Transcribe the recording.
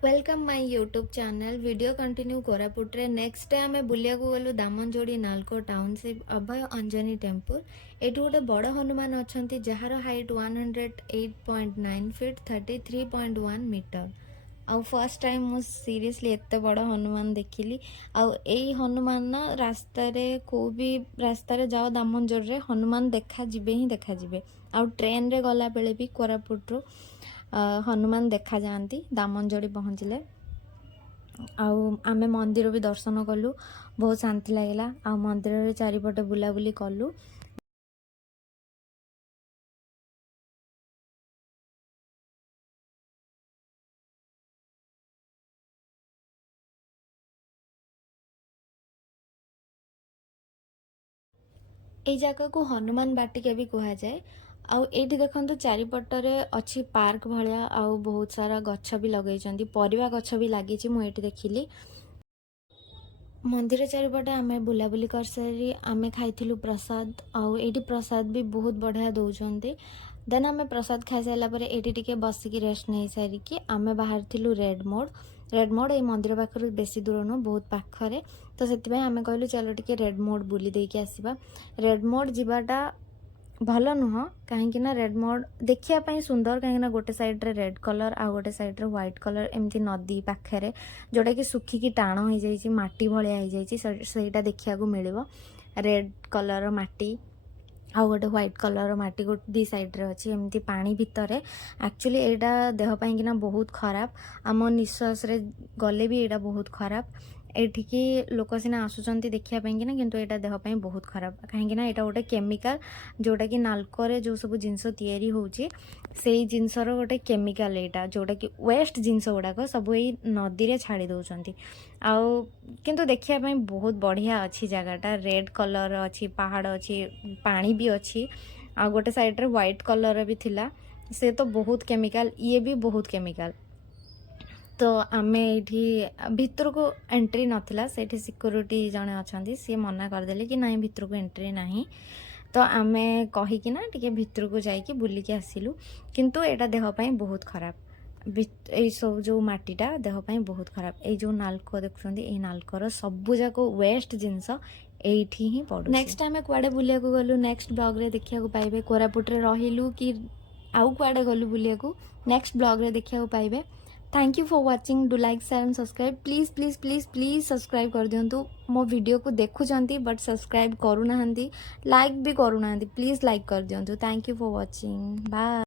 Welcome my YouTube channel video continue कोरापुट्रे next day आम बुलिया गलु Damanjodi NALCO township Abhay Anjani temple ये गोटे बड़ हनुमान अच्छा जार हाइट 108.9 फीट 33.1 मीटर आउ फर्स्ट टाइम मु सीरियसली एत बड़ हनुमान देखिली आउ एई हनुमान ना रास्ता रे को भी रास्ता रे जाओ दामनजोड़ रे हनुमान देखा जिबे ही देखा जिबे आउ ट्रेन रे गला बेले भी कोरापुट हनुमान देखा जाती दामनजोड़ी पहुँचले आमे मंदिर भी दर्शन कलु बहुत शांति लगे आ मंदिर चारिपटे बुलाबुली कलु। এই ଜାଗାକୁ ହନୁମାନ ବାଟିକା ବି କୁହାଯାଏ। ଆଉ ଏଇଠି ଦେଖନ୍ତୁ ଚାରିପଟରେ ଅଛି ପାର୍କ ଭଳିଆ ଆଉ ବହୁତ ସାରା ଗଛ ବି ଲଗେଇଛନ୍ତି, ପରିବା ଗଛ ବି ଲାଗିଛି ମୁଁ ଏଇଠି ଦେଖିଲି। ମନ୍ଦିର ଚାରିପଟେ ଆମେ ବୁଲାବୁଲି କରିସାରି ଆମେ ଖାଇଥିଲୁ ପ୍ରସାଦ ଆଉ ଏଇଠି ପ୍ରସାଦ ବି ବହୁତ ବଢ଼ିଆ ଦେଉଛନ୍ତି। ଦେନ୍ ଆମେ ପ୍ରସାଦ ଖାଇସାରିଲା ପରେ ଏଇଠି ଟିକେ ବସିକି ରେଷ୍ଟ ନେଇସାରିକି ଆମେ ବାହାରିଥିଲୁ ରେଡ୍ ମୋଡ଼ ଏଇ ମନ୍ଦିର ପାଖରୁ ବେଶୀ ଦୂର ନୁହଁ, ବହୁତ ପାଖରେ। ତ ସେଥିପାଇଁ ଆମେ କହିଲୁ ଚାଲ ଟିକେ ରେଡ୍ ମୋଡ଼ ବୁଲି ଦେଇକି ଆସିବା। ରେଡ୍ ମୋଡ଼ ଯିବାଟା ଭଲ ନୁହଁ କାହିଁକି ନା ରେଡ୍ ମୋଡ଼ ଦେଖିବା ପାଇଁ ସୁନ୍ଦର, କାହିଁକି ନା ଗୋଟେ ସାଇଡ଼୍ରେ ରେଡ୍ କଲର୍ ଆଉ ଗୋଟେ ସାଇଡ଼୍ରେ ହ୍ୱାଇଟ୍ କଲର୍ ଏମିତି ନଦୀ ପାଖରେ ଯେଉଁଟାକି ଶୁଖିକି ଟାଣ ହେଇଯାଇଛି, ମାଟି ଭଳିଆ ହେଇଯାଇଛି, ସେଇଟା ଦେଖିବାକୁ ମିଳିବ। ରେଡ୍ କଲର୍ ମାଟି ଆଉ ଗୋଟେ ହ୍ୱାଇଟ୍ କଲର୍ ମାଟି ଦି ସାଇଡ଼୍ରେ ଅଛି ଏମିତି ପାଣି ଭିତରେ। ଆକ୍ଚୁଆଲି ଏଇଟା ଦେହ ପାଇଁକିନା ବହୁତ ଖରାପ, ଆମ ନିଶ୍ୱାସରେ ଗଲେ ବି ଏଇଟା ବହୁତ ଖରାପ। ଏଠିକି ଲୋକ ସିନା ଆସୁଛନ୍ତି ଦେଖିବା ପାଇଁକିନା, କିନ୍ତୁ ଏଇଟା ଦେହ ପାଇଁ ବହୁତ ଖରାପ କାହିଁକିନା ଏଇଟା ଗୋଟେ କେମିକାଲ ଯେଉଁଟାକି ନାଲକୋରେ ଯେଉଁ ସବୁ ଜିନିଷ ତିଆରି ହେଉଛି ସେଇ ଜିନିଷର ଗୋଟେ କେମିକାଲ ଏଇଟା, ଯେଉଁଟାକି ୱେଷ୍ଟ ଜିନିଷ ଗୁଡ଼ାକ ସବୁ ଏଇ ନଦୀରେ ଛାଡ଼ି ଦେଉଛନ୍ତି। ଆଉ କିନ୍ତୁ ଦେଖିବା ପାଇଁ ବହୁତ ବଢ଼ିଆ ଅଛି ଜାଗାଟା, ରେଡ୍ କଲର୍ ଅଛି, ପାହାଡ଼ ଅଛି, ପାଣି ବି ଅଛି ଆଉ ଗୋଟେ ସାଇଡ଼୍ରେ ହ୍ୱାଇଟ୍ କଲର୍ ବି ଥିଲା। ସେ ତ ବହୁତ କେମିକାଲ, ଇଏ ବି ବହୁତ କେମିକାଲ। ତ ଆମେ ଏଇଠି ଭିତରକୁ ଏଣ୍ଟ୍ରି ନଥିଲା, ସେଇଠି ସିକ୍ୟୁରିଟି ଜଣେ ଅଛନ୍ତି, ସିଏ ମନା କରିଦେଲେ କି ନାଇଁ ଭିତରକୁ ଏଣ୍ଟ୍ରି ନାହିଁ। ତ ଆମେ କହିକିନା ଟିକେ ଭିତରକୁ ଯାଇକି ବୁଲିକି ଆସିଲୁ, କିନ୍ତୁ ଏଇଟା ଦେହ ପାଇଁ ବହୁତ ଖରାପ। এইসব ଯେଉଁ ମାଟିଟା ଦେହ ପାଇଁ ବହୁତ ଖରାପ। ଏଇ ଯେଉଁ ନାଲକୋ ଦେଖୁଛନ୍ତି ଏଇ ନାଲକୋର ସବୁ ଯାକ ୱେଷ୍ଟ ଜିନିଷ ଏଇଠି ହିଁ ପଡ଼ୁଛି। ନେକ୍ସଟ ଆମେ କୁଆଡ଼େ ବୁଲିବାକୁ ଗଲୁ ନେକ୍ସଟ ବ୍ଲଗ୍ରେ ଦେଖିବାକୁ ପାଇବେ। କୋରାପୁଟରେ ରହିଲୁ କି ଆଉ କୁଆଡ଼େ ଗଲୁ ବୁଲିବାକୁ ନେକ୍ସଟ ବ୍ଲଗ୍ରେ ଦେଖିବାକୁ ପାଇବେ। Thank you for watching, do like share and subscribe please please please please subscribe कर दिंतु। मो वीडियो को देखुंत बट सब्सक्राइब करूना, लाइक भी करूना, प्लीज लाइक कर दिंतु। Thank you for watching, bye.